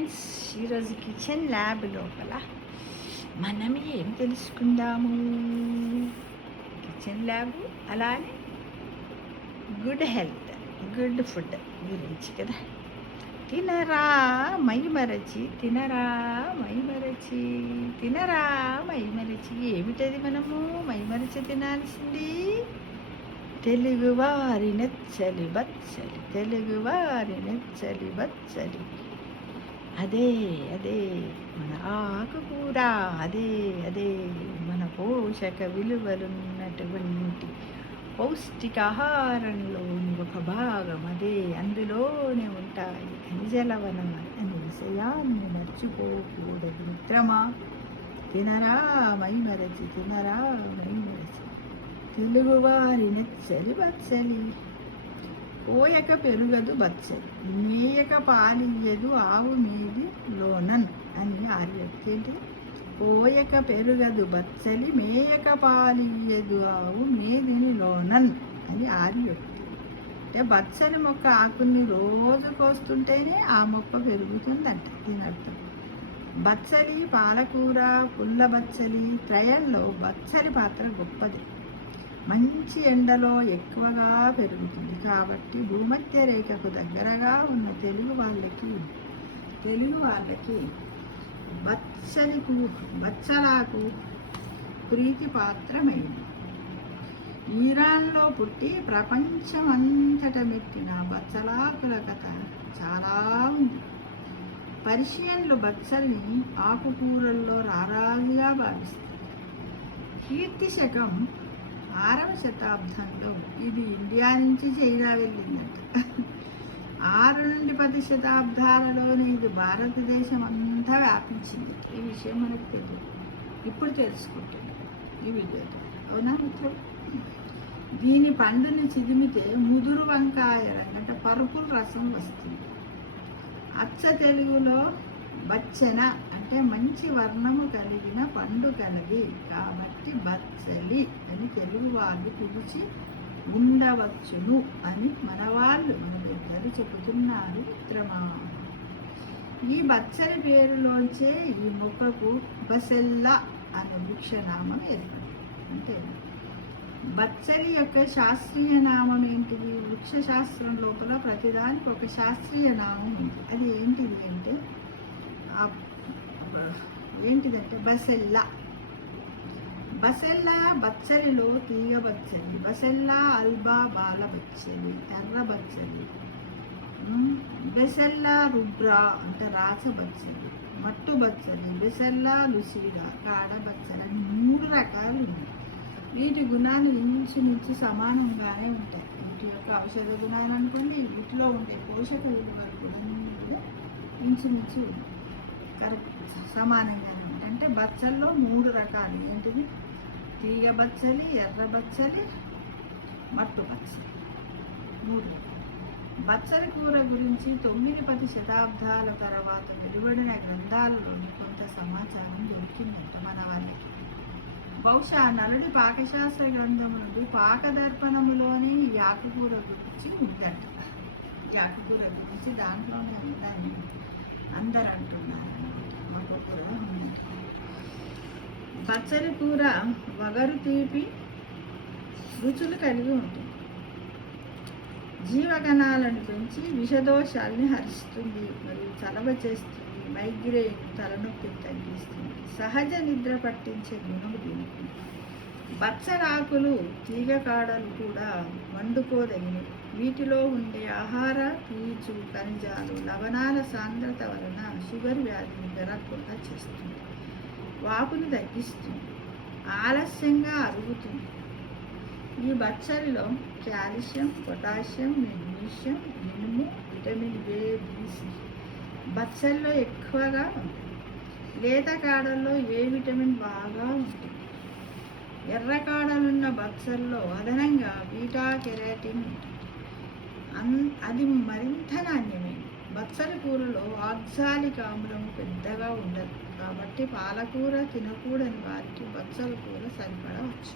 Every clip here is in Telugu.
ఫ్రెండ్స్, ఈరోజు కిచెన్ ల్యాబ్ లోపల మనం ఏం తెలుసుకుందాము. కిచెన్ ల్యాబ్ అలానే గుడ్ హెల్త్, గుడ్ ఫుడ్ గురించి కదా. తినరా మైమరచి, తినరా మైమరచి, తినరా మైమరచి. ఏమిటది మనము మైమరచి తినాల్సింది? తెలుగువారి నెచ్చలి బచ్చలి, తెలుగువారి నెచ్చలి బచ్చలి. అదే అదే మన ఆకుకూర, అదే అదే మన పోషక విలువలున్నటువంటి పౌష్టికాహారంలోని ఒక భాగం. అదే అందులోనే ఉంటాయి ఖనిజ లవణాలు అనే విషయాన్ని మర్చిపోకూడదు మిత్రమా. తినరా మైమరచి, తినరా మైమరచి, తెలుగువారి నెచ్చలి బచ్చలి. పోయక పెరుగదు బచ్చలి, మేయక పాలియ్యదు ఆవు మీది లోనన్ అని ఆర్యోక్తి. పోయక పెరుగదు బచ్చలి, మేయక పాలియ్యదు ఆవు మేదిని లోనన్ అని ఆర్యోక్తి. అంటే బచ్చలి మొక్క ఆకుల్ని రోజు కోస్తుంటేనే ఆ మొక్క పెరుగుతుందంట దీనర్థం. బచ్చలి, పాలకూర, పుల్ల బచ్చలి త్రయంలో బచ్చలి పాత్ర గొప్పది. మంచి ఎండలో ఎక్కువగా పెరుగుతుంది కాబట్టి భూమధ్య రేఖకు దగ్గరగా ఉన్న తెలుగు వాళ్ళకి బచ్చలాకు ప్రీతి పాత్రమైంది. ఈరాన్లో పుట్టి ప్రపంచమంతట మెట్టిన బచ్చలాకుల కథ చాలా ఉంది. పర్షియన్లు బచ్చల్ని ఆకుకూరల్లో రారాజుగా భావిస్తారు. కీర్తి శకం 6వ శతాబ్దంలో ఇది ఇండియా నుంచి చైనా వెళ్ళిందంట. 6 నుండి 10 శతాబ్దాలలోనే ఇది భారతదేశం అంతా వ్యాపించింది. ఈ విషయం మనకు తెలియదు, ఇప్పుడు తెలుసుకుంటుంది ఈ వీడియోతో. అవునా మిత్రులు? దీని పండుని చిదిమితే ముదురు వంకాయ రంగట పరుపుల రసం వస్తుంది. అచ్చ తెలుగులో బచ్చన అంటే మంచి వర్ణము కలిగిన పండు కలది కాబట్టి బచ్చలి అని తెలుగు వాళ్ళు పిలిచి ఉండవచ్చును అని మన పెద్దలు చెబుతున్నారు మిత్రమా. ఈ బచ్చలి పేరులోంచే ఈ మొక్కకు బసెల్లా అనే వృక్షనామం ఏర్పడింది. అంతే. బచ్చలి యొక్క శాస్త్రీయ నామం ఏంటిది? వృక్ష శాస్త్రం లోపల ప్రతిదానికి ఒక శాస్త్రీయ నామం ఉంది. అది ఏంటిదంటే బసెల్లా. బచ్చలిలో తీగ బచ్చలి, బసెల్లా అల్బా బాల బచ్చలి, ఎర్ర బచ్చలి, బెసెల్లా రుబ్రా అంటే రాచ బచ్చలి, మట్టు బచ్చలి, బెసెల్లా లుసీడా కాడ బచ్చలి అని 3 రకాలు ఉన్నాయి. వీటి గుణాలు ఇంచుమించు సమానంగానే ఉంటాయి. వీటి యొక్క ఔషధ గుణాలు అనుకోండి, వీటిలో ఉండే పోషక విలువలు కూడా ఇంచుమించు కరెక్ట్ సమానంగానే ఉంటాయి. అంటే బచ్చల్లో 3 రకాలు ఏంటిది? తీగ బచ్చలి, ఎర్ర బచ్చలి, మట్టు బచ్చలి, 3. బచ్చలి కూర గురించి 9-10 శతాబ్దాల తర్వాత వెలువడిన గ్రంథాలలోని కొంత సమాచారం దొరికిందంట మన వాళ్ళకి. బహుశా నలుడి పాకశాస్త్ర గ్రంథం నుండి పాకదర్పణములోనే ఈ ఆకుకూర గురించి ఉందంట. ఈ ఆకుకూర గురించి దాంట్లోనే ఉందని అందరు అంటున్నారు. ఆకుకూర ఉంది. బచ్చలి కూర వగరు తీపి రుచులు కలిగి ఉంటుంది. జీవకణాలను పెంచి విషదోషాలని హరిస్తుంది మరియు చలవ చేస్తుంది. మైగ్రేన్, తలనొప్పిని తగ్గిస్తుంది. సహజ నిద్ర పట్టించే గుణము దీనికి. బచ్చలాకులు, తీగ కాడలు కూడా వండుకోదగినవి. వీటిలో ఉండే ఆహార పీచు, ఖనిజాలు, లవణాల సాంద్రత వలన షుగర్ వ్యాధిని పెరగకుండా చేస్తుంది. వాపును తగ్గిస్తుంది. ఆలస్యంగా అరుగుతుంది. ఈ బచ్చలిలో కాల్షియం, పొటాషియం, మెగ్నీషియం, ఇనుము, విటమిన్ ఏ, బి, బచ్చల్లో ఎక్కువగా ఉంటుంది. లేత కాడల్లో ఏ విటమిన్ బాగా ఉంటుంది. ఎర్ర కాడలున్న బచ్చల్లో అదనంగా బీటా కెరాటిన్ ఉంటుంది. అది మరింత నాణ్యమైనది. బచ్చలి కూరలో ఆక్సాలిక్ ఆమ్లం పెద్దగా ఉండదు కాబట్టి పాలకూర తినకూడని వారికి బచ్చల కూర సరిపడవచ్చు.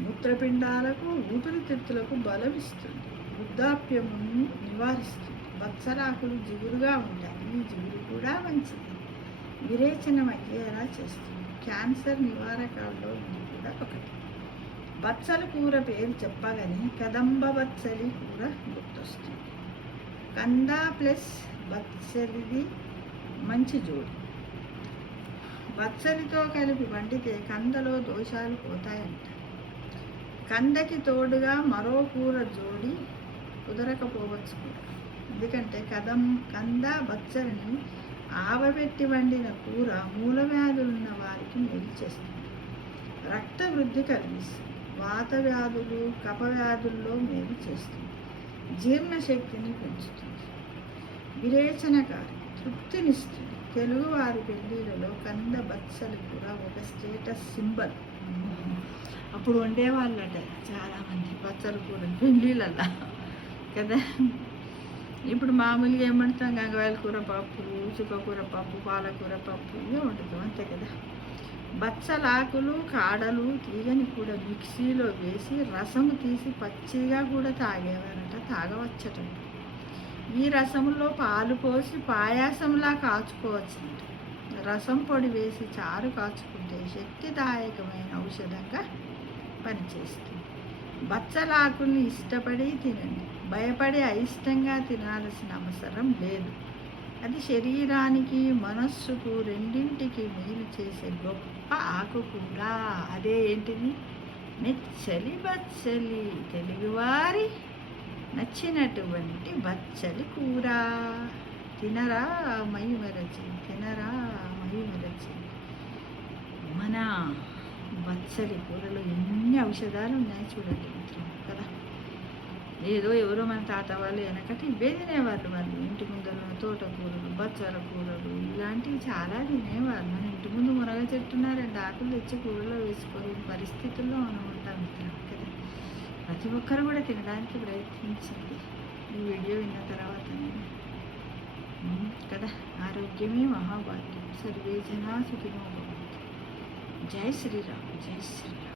మూత్రపిండాలకు, ఊపిరితిత్తులకు బలం ఇస్తుంది. వృద్ధాప్యమును నివారిస్తుంది. బచ్చలాకులు జిగురుగా ఉంటాయి. ఈ జిగురు కూడా మంచిది, విరేచనం అయ్యేలా చేస్తుంది. క్యాన్సర్ నివారకాల్లో ఇది కూడా ఒకటి. బచ్చల కూర పేరు చెప్పగానే కదంబ బచ్చలి కూర గుర్తొస్తుంది. కంద ప్లస్ బచ్చలిది మంచి జోడి. బచ్చలితో కలిపి వండితే కందలో దోషాలు పోతాయంట. కందకి తోడుగా మరో కూర జోడి కుదరకపోవచ్చు కూడా. ఎందుకంటే కంద బచ్చలిని ఆవబెట్టి వండిన కూర మూలవ్యాధులున్న వారికి మేలు చేస్తుంది, రక్త వృద్ధి కలిగిస్తుంది, వాత వ్యాధులు కఫ వ్యాధుల్లో మేలు చేస్తుంది, జీర్ణశక్తిని పెంచుతుంది, విరేచనకారి, తృప్తినిస్తుంది. తెలుగువారి పెళ్ళిళ్ళలో కంద బచ్చలు కూడా ఒక స్టేటస్ సింబల్. అప్పుడు వండేవాళ్ళట చాలామంది బచ్చల కూర పెళ్ళిళ్ళల్లో కదా. ఇప్పుడు మామూలుగా ఏమంటాం, గంగవాయల కూర పప్పు, చుక్కకూర పప్పు, పాలకూర పప్పు ఇవే వండుతాం అంతే కదా. బచ్చలాకులు కాడలు తీగని కూడా మిక్సీలో వేసి రసము తీసి పచ్చిగా కూడా తాగేవారట, తాగవచ్చట. ఈ రసంలో పాలు పోసి పాయాసంలా కాచుకోవచ్చంట. రసం పొడి వేసి చారు కాచుకుంటే శక్తిదాయకమైన ఔషధంగా పనిచేస్తుంది. బచ్చలాకుల్ని ఇష్టపడి తినండి, భయపడి అయిష్టంగా తినాల్సిన అవసరం లేదు. అది శరీరానికి మనస్సుకు రెండింటికి మేలు చేసే గొప్ప ఆకుకూర. అదే ఏంటిది? నెచ్చలి బచ్చలి, తెలుగువారి నచ్చినటువంటి బచ్చలి కూర. తినరా మహిమరచి, తినరా మహిమరచి. మన బచ్చలి కూరలో ఎన్ని ఔషధాలు ఉన్నాయి చూడండి మిత్రులు కదా. ఏదో ఎవరో మన తాత వాళ్ళు వెనకటి ఇవే తినేవాళ్ళు. వాళ్ళు ఇంటి ముందర తోటకూరలు, బచ్చల కూరలు ఇలాంటివి చాలా తినేవాళ్ళు. మన ఇంటి ముందు మునగ చెట్టున్న 2 ఆకులు తెచ్చి కూరలో వేసుకోలేని పరిస్థితుల్లో మనం ఉంటాం మిత్రులు కదా. ప్రతి ఒక్కరు కూడా తినడానికి ప్రయత్నించండి ఈ వీడియో విన్న తర్వాత కదా. ఆరోగ్యమే మహాభాగ్యం. సర్వే జనా సుఖినో భవంతు. జై శ్రీరామ్, జై శ్రీరామ్.